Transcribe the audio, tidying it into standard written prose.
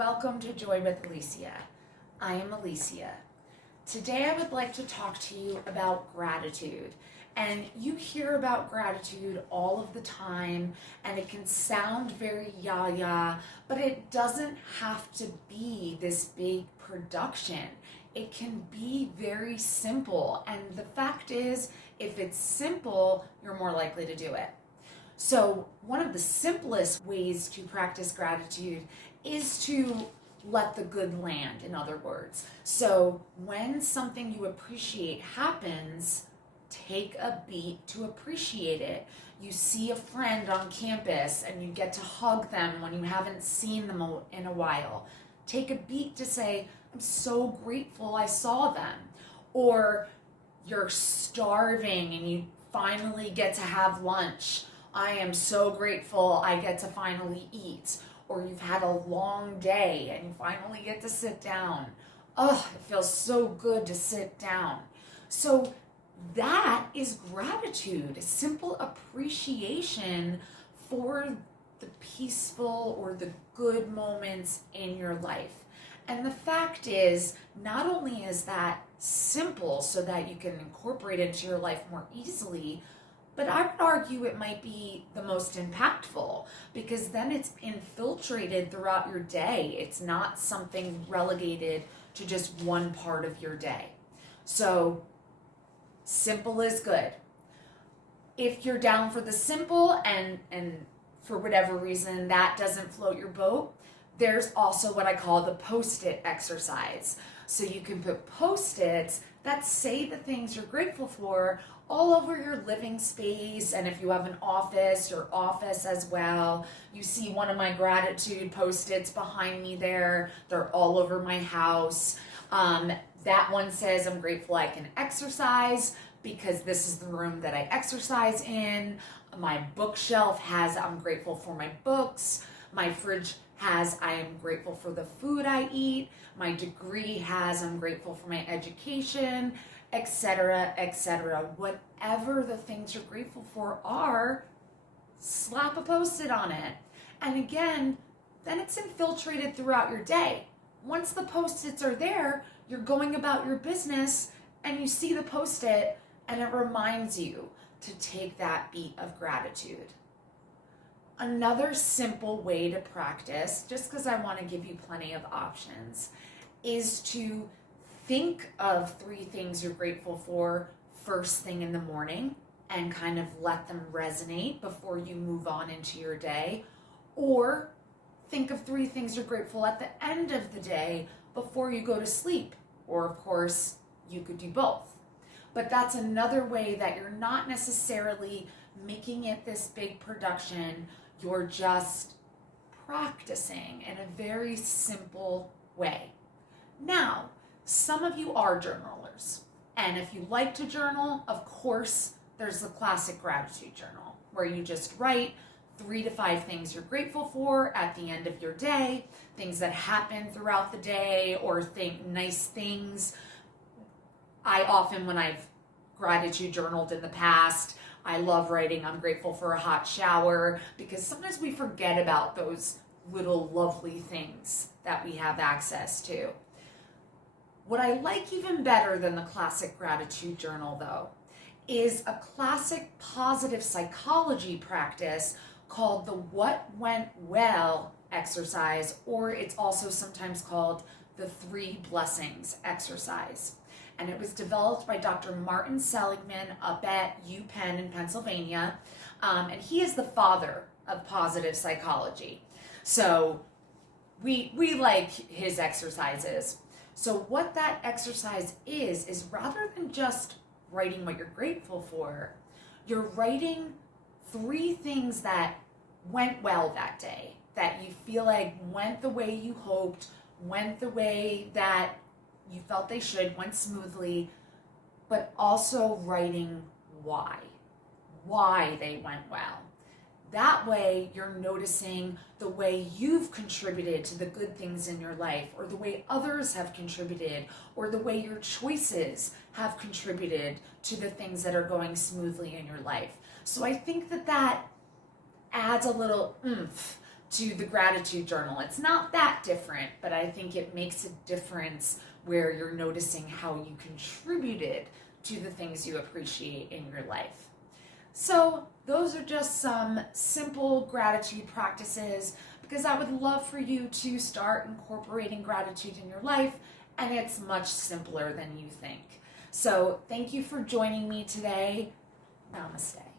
Welcome to Joy with Alicia. I am Alicia. Today I would like to talk to you about gratitude. And you hear about gratitude all of the time, and it can sound very yah-yah, but it doesn't have to be this big production. It can be very simple, and the fact is, if it's simple, you're more likely to do it. So one of the simplest ways to practice gratitude is to let the good land, in other words. So when something you appreciate happens, take a beat to appreciate it. You see a friend on campus and you get to hug them when you haven't seen them in a while. Take a beat to say, I'm so grateful I saw them. Or you're starving and you finally get to have lunch. I am so grateful I get to finally eat. Or you've had a long day and you finally get to sit down. Oh, it feels so good to sit down. So that is gratitude, a simple appreciation for the peaceful or the good moments in your life. And the fact is, not only is that simple so that you can incorporate it into your life more easily, but I would argue it might be the most impactful because then it's infiltrated throughout your day. It's not something relegated to just one part of your day. So simple is good. If you're down for the simple and for whatever reason that doesn't float your boat, there's also what I call the post-it exercise. So you can put post-its that say the things you're grateful for all over your living space, and if you have an office, your office as well. You see one of my gratitude post-its behind me there. They're all over my house. That one says, I'm grateful I can exercise because this is the room that I exercise in. My bookshelf has, I'm grateful for my books. My fridge has, I am grateful for the food I eat. My degree has, I'm grateful for my education, etc., etc. Whatever the things you're grateful for are, slap a post-it on it. And again, then it's infiltrated throughout your day. Once the post-its are there, you're going about your business and you see the post-it and it reminds you to take that beat of gratitude. Another simple way to practice, just because I want to give you plenty of options, is to think of 3 things you're grateful for first thing in the morning and kind of let them resonate before you move on into your day. Or think of 3 things you're grateful at the end of the day before you go to sleep. Or of course, you could do both. But that's another way that you're not necessarily making it this big production. You're just practicing in a very simple way. Now, some of you are journalers. And if you like to journal, of course, there's the classic gratitude journal where you just write 3 to 5 things you're grateful for at the end of your day, things that happen throughout the day, or nice things. I often, when I've gratitude journaled in the past, I love writing, I'm grateful for a hot shower, because sometimes we forget about those little lovely things that we have access to. What I like even better than the classic gratitude journal, though, is a classic positive psychology practice called the What Went Well exercise, or it's also sometimes called the 3 Blessings exercise. And it was developed by Dr. Martin Seligman up at UPenn in Pennsylvania. And he is the father of positive psychology. So we like his exercises. So what that exercise is rather than just writing what you're grateful for, you're writing 3 things that went well that day, that you feel like went the way you hoped, went the way that you felt they should, went smoothly, but also writing why they went well. That way you're noticing the way you've contributed to the good things in your life, or the way others have contributed, or the way your choices have contributed to the things that are going smoothly in your life. So I think that adds a little oomph to the gratitude journal. It's not that different, but I think it makes a difference where you're noticing how you contributed to the things you appreciate in your life. So those are just some simple gratitude practices, because I would love for you to start incorporating gratitude in your life, and it's much simpler than you think. So thank you for joining me today. Namaste.